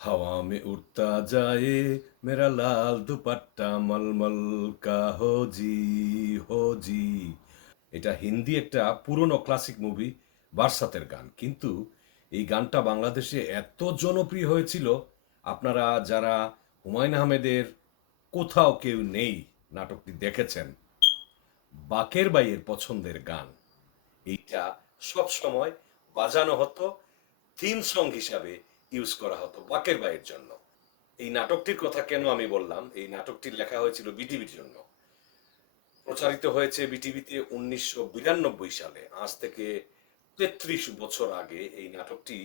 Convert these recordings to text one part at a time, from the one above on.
हवा में उड़ता जाए मेरा लाल दुपट्टा मलमल का हो জি হো জি এটা হিন্দি একটা পুরনো ক্লাসিক মুভি বারসাতের গান কিন্তু এই গানটা বাংলাদেশে এত জনপ্রিয় হয়েছিল আপনারা যারা হুমায়ুন আহমেদের কোথাও কেউ নেই নাটকটি দেখেছেন বাকের বাইয়ের পছন্দের গান এইটা সব সময় বাজানো হতো থিম সং হিসাবে ইউজ করা হতো বাকের বাইয়ের জন্য। এই নাটকটির কথা কেন আমি বললাম? এই নাটকটি লেখা হয়েছিল বিটিভির জন্য। প্রচারিত হয়েছে বিটিভিতে উনিশশো বিরানব্বই সালে। আজ থেকে তেত্রিশ বছর আগে এই নাটকটি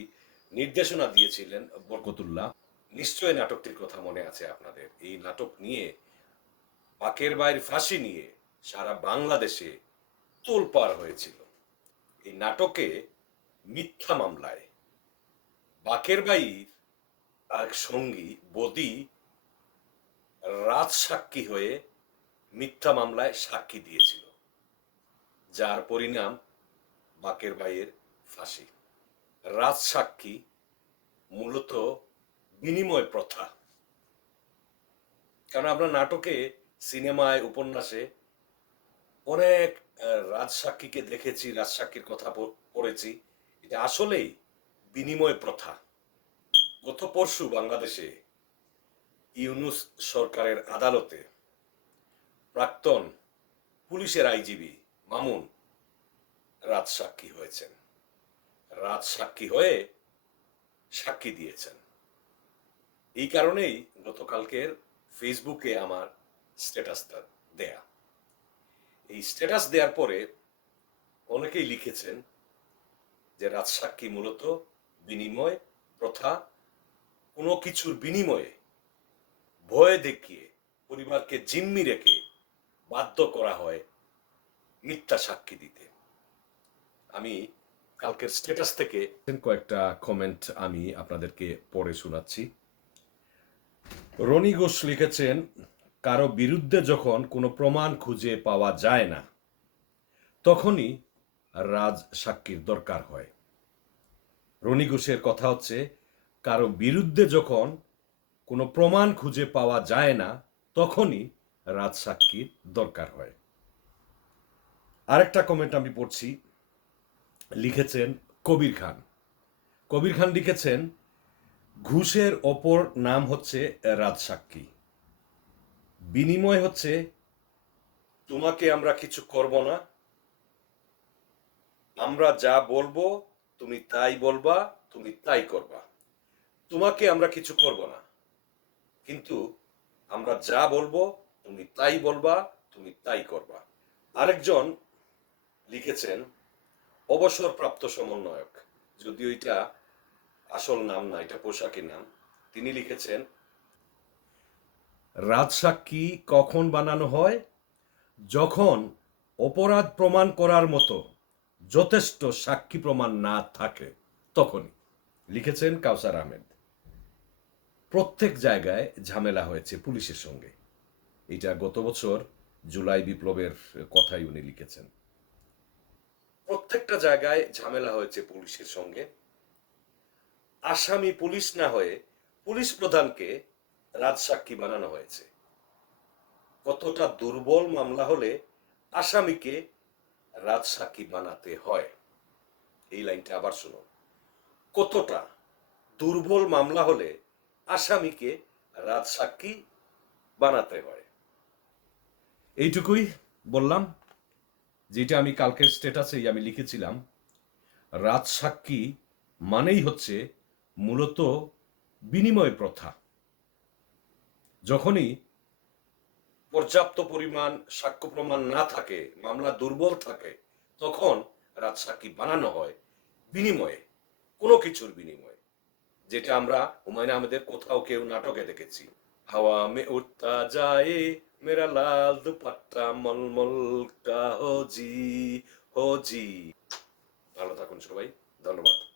নির্দেশনা দিয়েছিলেন বরকতুল্লাহ। নিশ্চয় নাটকটির কথা মনে আছে আপনাদের। এই নাটক নিয়ে বাকের বাইর ফাঁসি নিয়ে সারা বাংলাদেশে তোলপাড় হয়েছিল। এই নাটকে মিথ্যা মামলায় বাকের বাইর এক সঙ্গী বদি রাজ সাক্ষী হয়ে মিথ্যা মামলায় সাক্ষী দিয়েছিল, যার পরিণাম বাকের বাইয়ের ফাঁসি। রাজ সাক্ষী মূলত বিনিময় প্রথা। কারণ আমরা নাটকে, সিনেমায়, উপন্যাসে অনেক রাজসাক্ষীকে দেখেছি, রাজসাক্ষীর কথা পড়েছি। এটা আসলেই বিনিময় প্রথা। গত পরশু বাংলাদেশে ইউনুস সরকারের আদালতে প্রাক্তন পুলিশের আইজিবি মামুন রাজসাক্ষী হয়েছেন। রাজসাক্ষী হয়ে সাক্ষী দিয়েছেন। এই কারণেই গতকালকের ফেসবুকে আমার স্ট্যাটাসটা দেয়া। এই স্ট্যাটাস দেওয়ার পরে অনেকেই লিখেছেন যে রাজসাক্ষী মূলত বিনিময় প্রথা, কোনো কিছুর বিনিময়ে ভয় দেখিয়ে পরিবারকে জিম্মি রেখে বাধ্য করা হয় মিথ্যা সাক্ষী দিতে। আমি কালকের স্ট্যাটাস থেকে কয়েকটা কমেন্ট আমি আপনাদেরকে পড়ে শোনাচ্ছি। রনি ঘোষ লিখেছেন, কারও বিরুদ্ধে যখন কোনো প্রমাণ খুঁজে পাওয়া যায় না, তখনই রাজ সাক্ষীর দরকার হয়। রনি ঘোষের কথা হচ্ছে, কারও বিরুদ্ধে যখন কোনো প্রমাণ খুঁজে পাওয়া যায় না, তখনই রাজ সাক্ষীর দরকার হয়। আরেকটা কমেন্ট আমি পড়ছি, লিখেছেন কবির খান। কবির খান লিখেছেন, ঘুষের অপর নাম হচ্ছে রাজসাক্ষী। বিনিময় হচ্ছে, তোমাকে আমরা কিছু করব না, আমরা যা বলব তুমি তাই বলবা, তুমি তাই করবা। তোমাকে আমরা কিছু করব না। কিন্তু আমরা যা বলব, তুমি তাই বলবা, তুমি তাই করবা। আরেকজন লিখেছেন, অবসরপ্রাপ্ত সমন্বয়ক। যদিও এটা আসল নাম না, এটা পোশাকি নাম। তিনি লিখেছেন রাজসাক্ষী কখন বানানো হয়? যখন অপরাধ প্রমাণ করার মতো। যথেষ্ট সাক্ষী প্রমাণ না থাকে, তখনই। লিখেছেন কাউসার আহমেদ। প্রত্যেক জায়গায় ঝামেলা হয়েছে পুলিশের সঙ্গে। এটা গত বছর জুলাই বিপ্লবের কথাই উনি লিখেছেন। প্রত্যেকটা জায়গায় ঝামেলা হয়েছে পুলিশের সঙ্গে। আসামি পুলিশ না হয়ে পুলিশ প্রধানকে রাজসাক্ষী বানানো হয়েছে। কতটা দুর্বল মামলা হলে আসামিকে রাজসাক্ষী বানাতে হয়। এই লাইনটা আবার শুনুন। কতটা দুর্বল মামলা হলে আসামিকে রাজসাক্ষী বানাতে হয়। এইটুকুই বললাম। যেটা আমি কালকের স্ট্যাটাসেই আমি লিখেছিলাম, রাজসাক্ষী মানেই হচ্ছে মূলত বিনিময় প্রথা। যখনই পর্যাপ্ত পরিমাণ সাক্ষ্য প্রমাণ না থাকে, মামলা দুর্বল থাকে, তখন রাজসাক্ষী বানানো হয় বিনিময়ে, কোনো কিছুর বিনিময়ে। যেটা আমরা হুমায়ুন আহমেদের কোথাও কেউ নাটকে দেখেছি। হাওয়া মে উঠতা যায়, মেরা লাল দুপাট্টা মলমল কা হো ভালো থাকুন সবাই, ধন্যবাদ।